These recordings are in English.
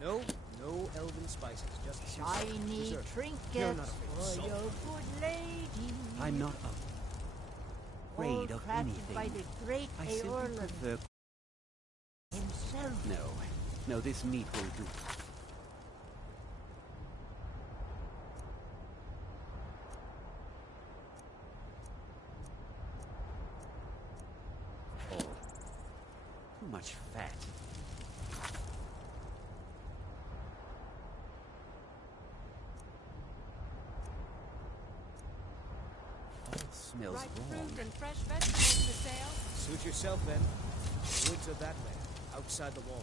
No, no elven spices, just shiny trinkets for your good lady. I'm not afraid of crafted anything. By the great I simply Aorlan prefer... himself. No, this meat will do. Oh, too much fat. All smells Ripe wrong. fruit and fresh vegetables for sale. Suit yourself then. The woods are that way, outside the wall.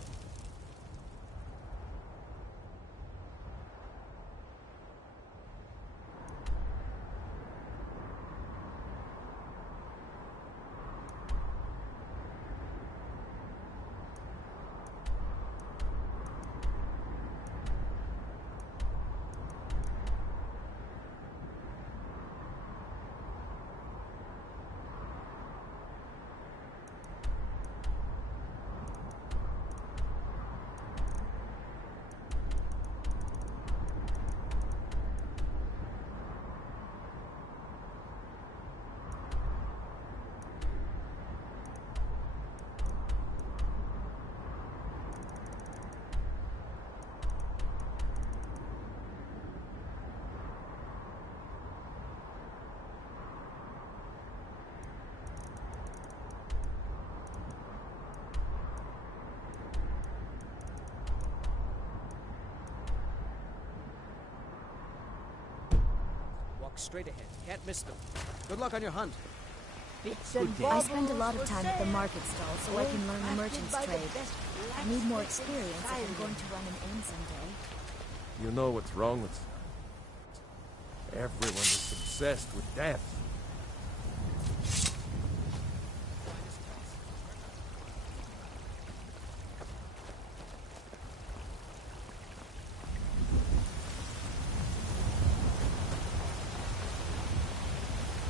Straight ahead. Can't miss them. Good luck on your hunt. I spend a lot of time at the market stall so I can learn the merchant's trade. I need more experience if I'm going to run an inn someday. You know what's wrong with you. Everyone is obsessed with death.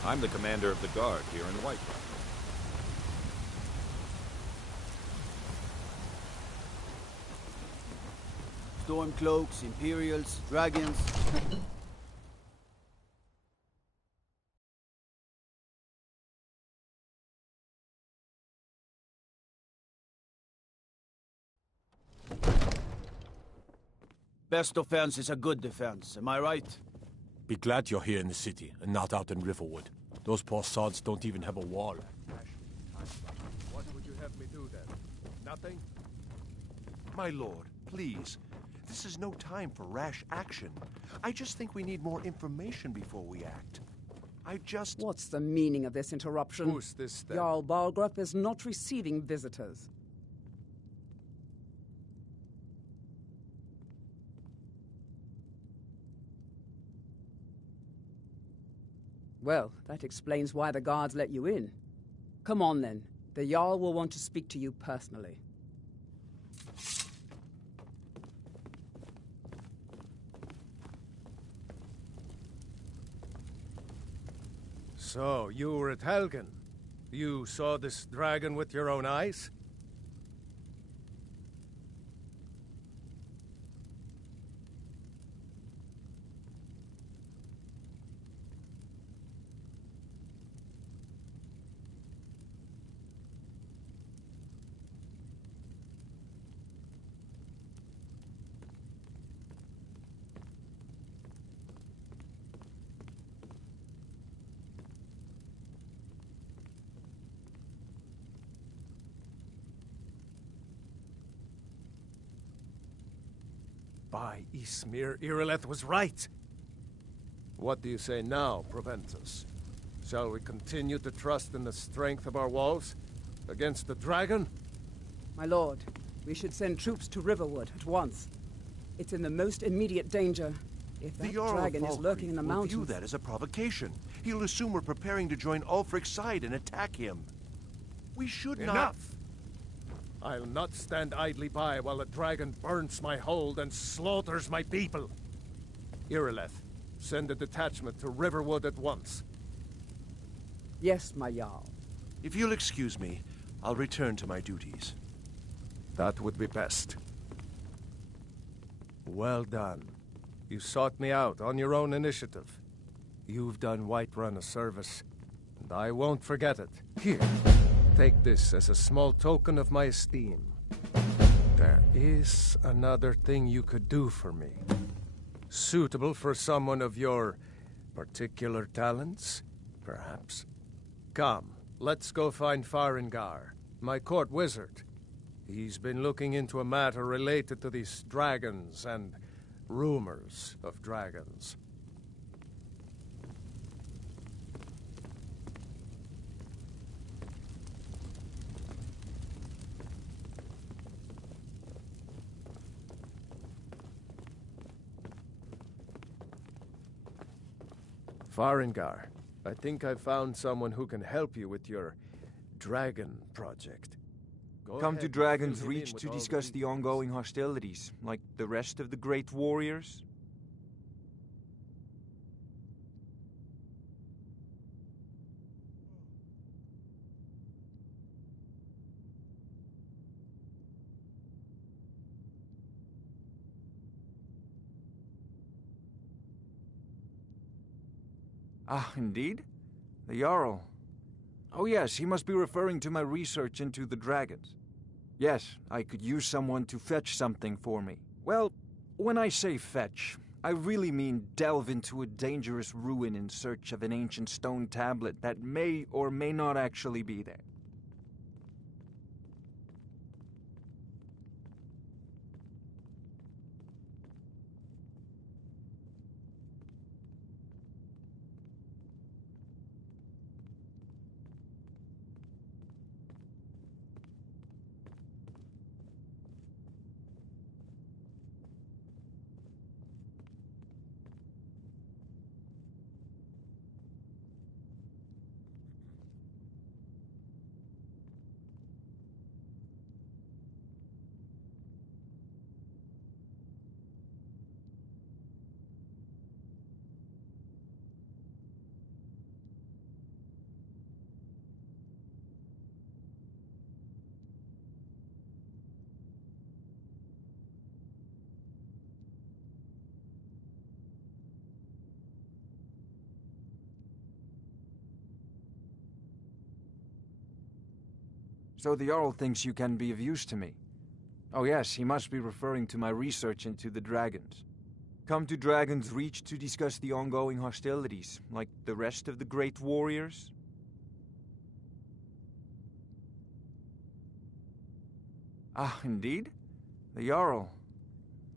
I'm the commander of the guard here in Whiterun. Stormcloaks, Imperials, dragons. Best defense is a good defense, am I right? Be glad you're here in the city and not out in Riverwood. Those poor sods don't even have a wall. What would you have me do then? Nothing? My lord, please. This is no time for rash action. I just think we need more information before we act. What's the meaning of this interruption? Who's this then? Jarl Balgrup is not receiving visitors. Well, that explains why the guards let you in. Come on, then. The Jarl will want to speak to you personally. So, you were at Helgen. You saw this dragon with your own eyes? By Ysmir, Irileth was right. What do you say now, Proventus? Shall we continue to trust in the strength of our walls against the dragon? My lord, we should send troops to Riverwood at once. It's in the most immediate danger. If that dragon is lurking in the mountains... will view that as a provocation. He'll assume we're preparing to join Ulfric's side and attack him. We should not... Enough! I'll not stand idly by while the dragon burns my hold and slaughters my people. Irileth, send a detachment to Riverwood at once. Yes, my Jarl. If you'll excuse me, I'll return to my duties. That would be best. Well done. You sought me out on your own initiative. You've done Whiterun a service, and I won't forget it. Here, take this as a small token of my esteem. There is another thing you could do for me. Suitable for someone of your particular talents, perhaps. Come, let's go find Farengar, my court wizard. He's been looking into a matter related to these dragons and rumors of dragons. Farengar, I think I've found someone who can help you with your dragon project. Come to Dragon's Reach to discuss the ongoing hostilities, like the rest of the great warriors? Ah, indeed? The Jarl. Oh yes, he must be referring to my research into the dragons. Yes, I could use someone to fetch something for me. Well, when I say fetch, I really mean delve into a dangerous ruin in search of an ancient stone tablet that may or may not actually be there. So the Jarl thinks you can be of use to me. Oh yes, he must be referring to my research into the dragons. Come to Dragon's Reach to discuss the ongoing hostilities, like the rest of the great warriors? Ah, indeed? The Jarl.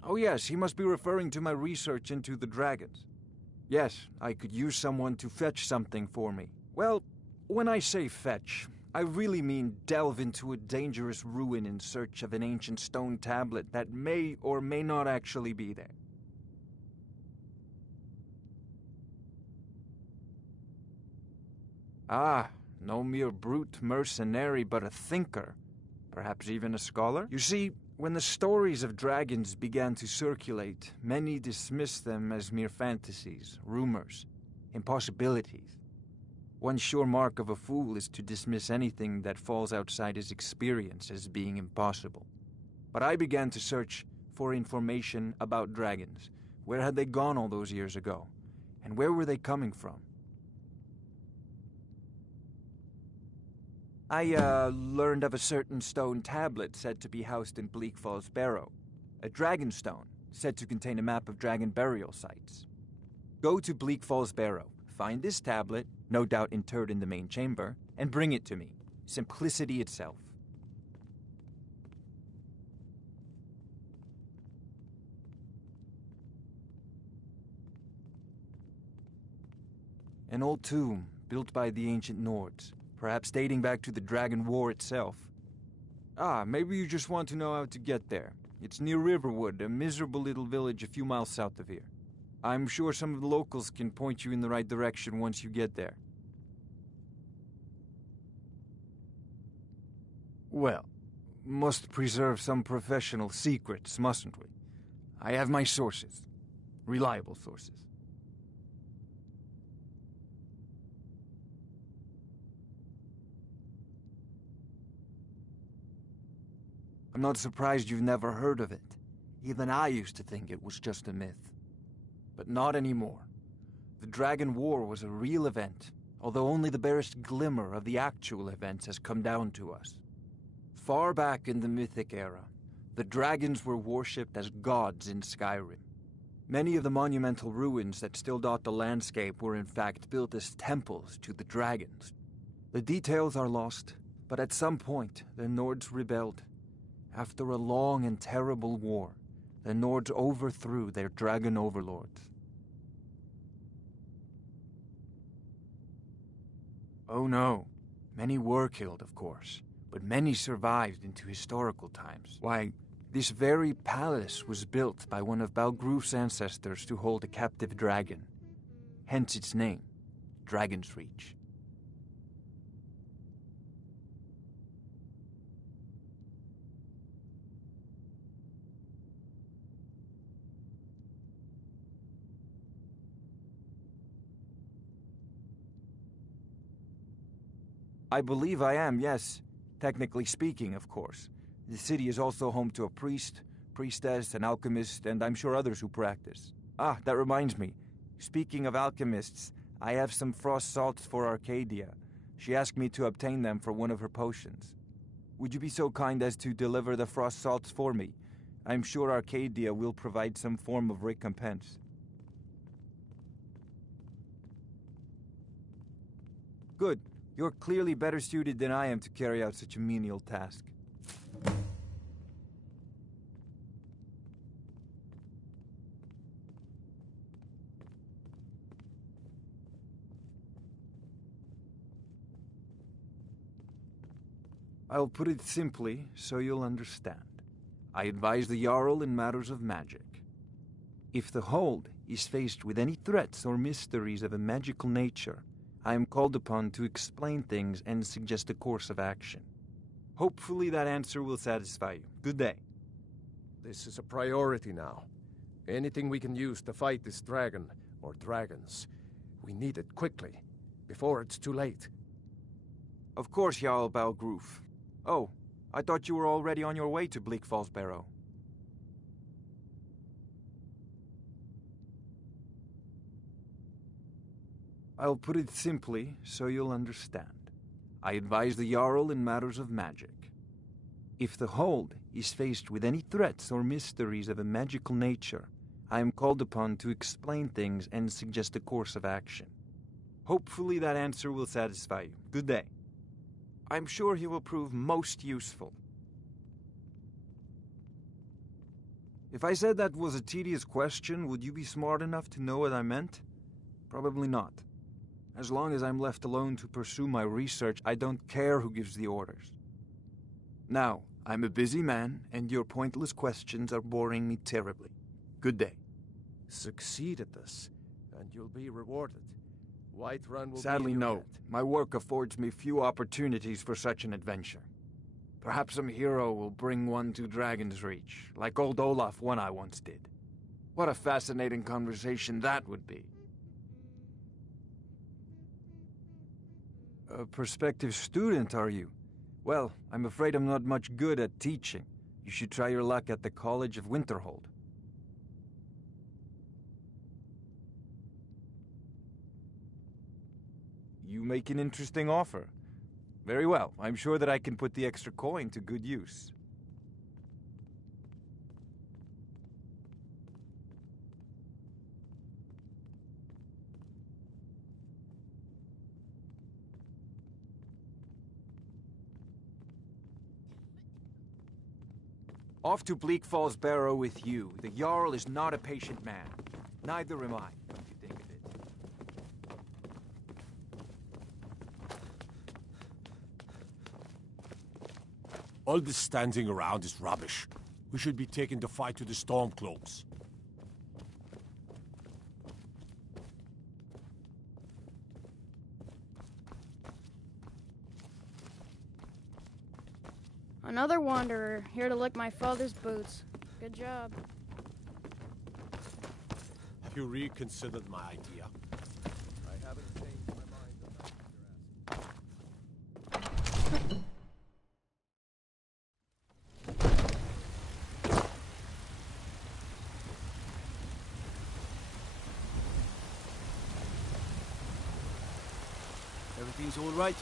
Oh yes, he must be referring to my research into the dragons. Yes, I could use someone to fetch something for me. Well, when I say fetch, I really mean delve into a dangerous ruin in search of an ancient stone tablet that may or may not actually be there. Ah, no mere brute mercenary, but a thinker. Perhaps even a scholar? You see, when the stories of dragons began to circulate, many dismissed them as mere fantasies, rumors, impossibilities. One sure mark of a fool is to dismiss anything that falls outside his experience as being impossible. But I began to search for information about dragons. Where had they gone all those years ago? And where were they coming from? I learned of a certain stone tablet said to be housed in Bleak Falls Barrow. A dragon stone, said to contain a map of dragon burial sites. Go to Bleak Falls Barrow, find this tablet, no doubt interred in the main chamber, and bring it to me. Simplicity itself. An old tomb, built by the ancient Nords, perhaps dating back to the Dragon War itself. Ah, maybe you just want to know how to get there. It's near Riverwood, a miserable little village a few miles south of here. I'm sure some of the locals can point you in the right direction once you get there. Well, must preserve some professional secrets, mustn't we? I have my sources. Reliable sources. I'm not surprised you've never heard of it. Even I used to think it was just a myth. But not anymore. The Dragon War was a real event, although only the barest glimmer of the actual events has come down to us. Far back in the Mythic era, the dragons were worshipped as gods in Skyrim. Many of the monumental ruins that still dot the landscape were in fact built as temples to the dragons. The details are lost, but at some point the Nords rebelled. After a long and terrible war, the Nords overthrew their dragon overlords. Oh no, many were killed, of course, but many survived into historical times. Why, this very palace was built by one of Balgruf's ancestors to hold a captive dragon. Hence its name, Dragon's Reach. I believe I am, yes. Technically speaking, of course. The city is also home to a priest, priestess, an alchemist, and I'm sure others who practice. Ah, that reminds me. Speaking of alchemists, I have some frost salts for Arcadia. She asked me to obtain them for one of her potions. Would you be so kind as to deliver the frost salts for me? I'm sure Arcadia will provide some form of recompense. Good. You're clearly better suited than I am to carry out such a menial task. I'll put it simply so you'll understand. I advise the Jarl in matters of magic. If the Hold is faced with any threats or mysteries of a magical nature, I am called upon to explain things and suggest a course of action. Hopefully that answer will satisfy you. Good day. This is a priority now. Anything we can use to fight this dragon, or dragons, we need it quickly, before it's too late. Of course, Jarl Balgruf. Oh, I thought you were already on your way to Bleak Falls Barrow. I'll put it simply so you'll understand. I advise the Jarl in matters of magic. If the Hold is faced with any threats or mysteries of a magical nature, I am called upon to explain things and suggest a course of action. Hopefully that answer will satisfy you. Good day. I'm sure he will prove most useful. If I said that was a tedious question, would you be smart enough to know what I meant? Probably not. As long as I'm left alone to pursue my research, I don't care who gives the orders. Now, I'm a busy man, and your pointless questions are boring me terribly. Good day. Succeed at this, and you'll be rewarded. Whiterun will Sadly, be in your no. debt. My work affords me few opportunities for such an adventure. Perhaps some hero will bring one to Dragon's Reach, like old Olaf one I once did. What a fascinating conversation that would be. A prospective student, are you? Well, I'm afraid I'm not much good at teaching. You should try your luck at the College of Winterhold. You make an interesting offer. Very well. I'm sure that I can put the extra coin to good use. Off to Bleak Falls Barrow with you. The Jarl is not a patient man. Neither am I, come to think of it. All this standing around is rubbish. We should be taking the fight to the Stormcloaks. Another wanderer, here to lick my father's boots. Good job. Have you reconsidered my idea? I haven't changed my mind about what you're asking. Everything's all right?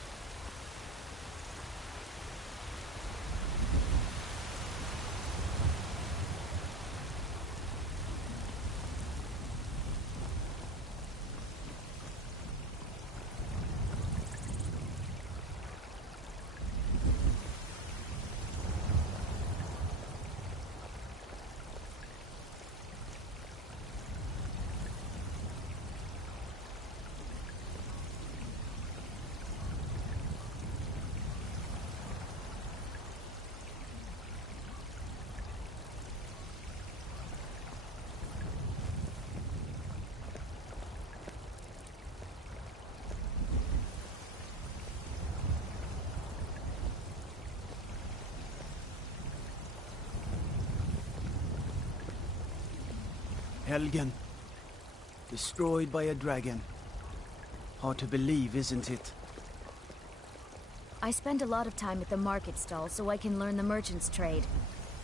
Helgen. Destroyed by a dragon. Hard to believe, isn't it? I spend a lot of time at the market stall so I can learn the merchant's trade.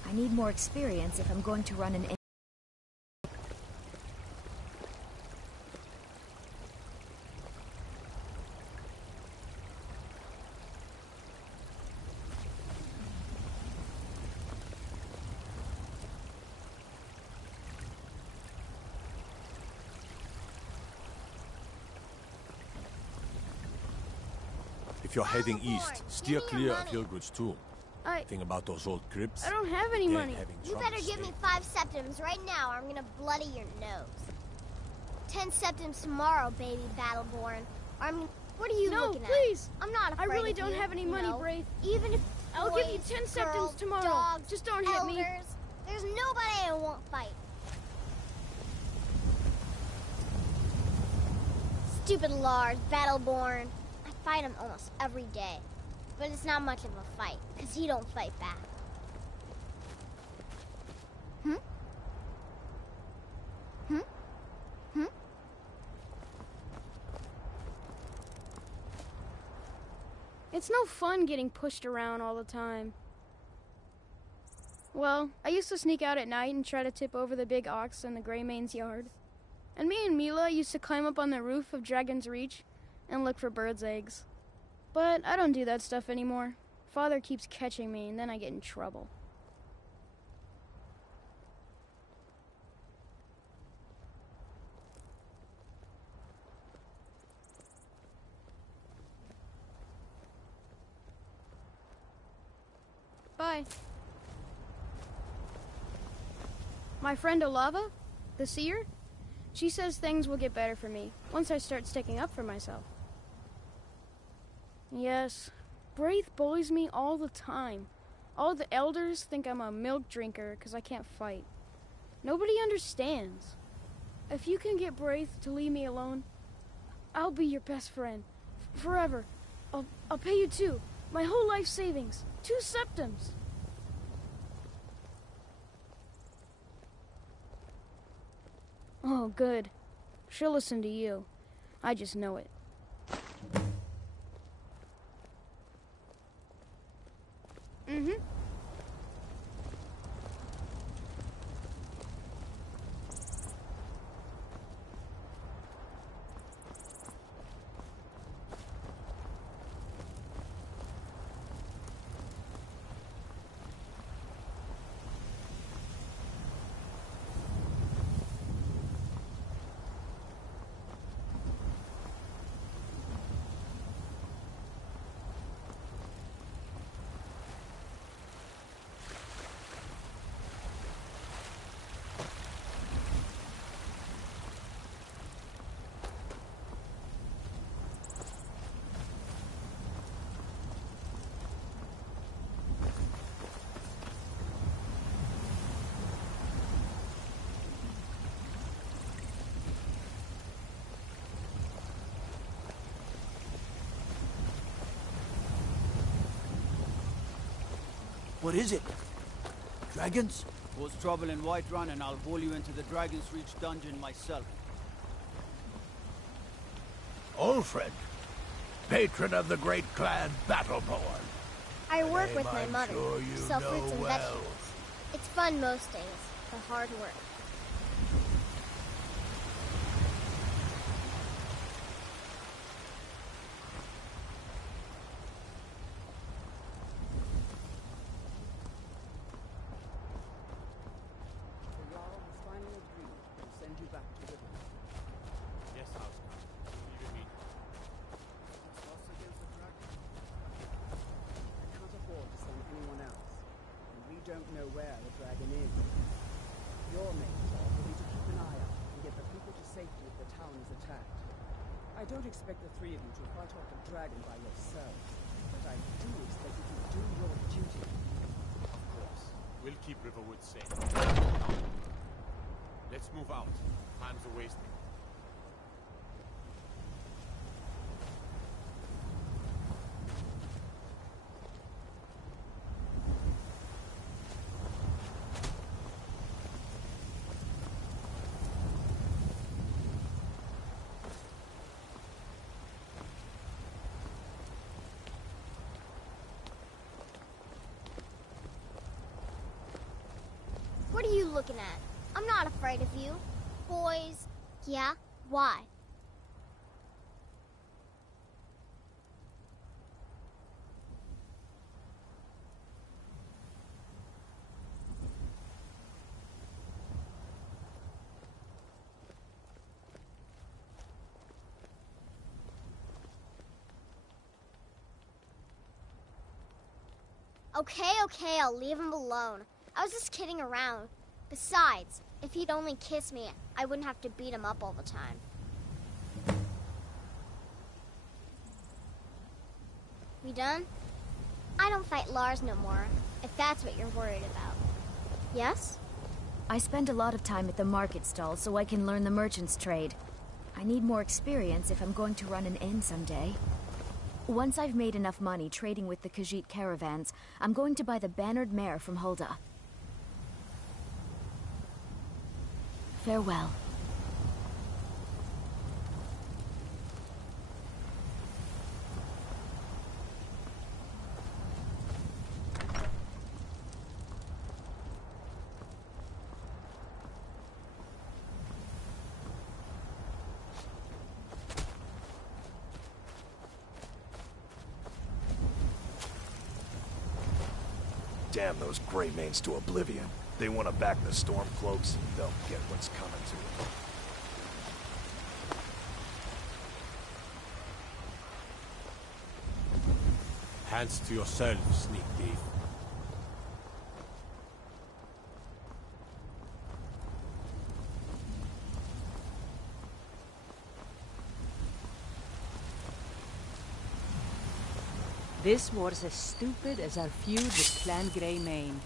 I need more experience if I'm going to run an inn. If you're heading east, steer clear of Hilgrud's tomb. Think about those old crypts. I don't have any money. You better give me 5 septims right now or I'm gonna bloody your nose. 10 septims tomorrow, baby Battleborn. What are you looking at? No, please. I'm not afraid I really of don't you, have any money, know? Braith. Even if I'll give you 10 septims girls, tomorrow. Dogs, Just don't hit me. elders, there's nobody I won't fight. Stupid Lars, Battleborn. I fight him almost every day. But it's not much of a fight, because he don't fight back. It's no fun getting pushed around all the time. Well, I used to sneak out at night and try to tip over the big ox in the Greymane's yard. And me and Mila used to climb up on the roof of Dragon's Reach and look for birds' eggs. But I don't do that stuff anymore. Father keeps catching me and then I get in trouble. Bye. My friend Olava, the seer, she says things will get better for me once I start sticking up for myself. Yes, Braith bullies me all the time. All the elders think I'm a milk drinker because I can't fight. Nobody understands. If you can get Braith to leave me alone, I'll be your best friend. Forever. I'll pay you 2. My whole life savings. 2 septims. Oh, good. She'll listen to you. I just know it. Mm-hmm. What is it? Dragons? Cause trouble in Whiterun and I'll haul you into the Dragon's Reach dungeon myself. Ulfred, patron of the great clan Battleborn. I work with my I'm mother, sure you sell know fruits and well. vegetables. It's fun most days, but hard work. know where the dragon is. Your main job will be to keep an eye out and get the people to safety if the town is attacked. I don't expect the three of you to fight off the dragon by yourselves, but I do expect you to do your duty. Of course. We'll keep Riverwood safe. Let's move out. Time's a wasting. What are you looking at? I'm not afraid of you. Boys. Yeah? Why? Okay, I'll leave him alone. I was just kidding around. Besides, if he'd only kiss me, I wouldn't have to beat him up all the time. We done? I don't fight Lars no more, if that's what you're worried about. Yes? I spend a lot of time at the market stall so I can learn the merchant's trade. I need more experience if I'm going to run an inn someday. Once I've made enough money trading with the Khajiit caravans, I'm going to buy the bannered mare from Hulda. Farewell. Damn those Greymanes to oblivion. They want to back the Stormcloaks, they'll get what's coming to them. Hands to yourself, sneak thief. This war's as stupid as our feud with Clan Greymane.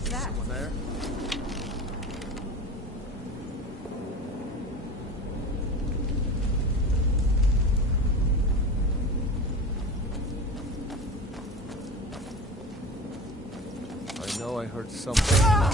was that? Someone there? I know I heard something.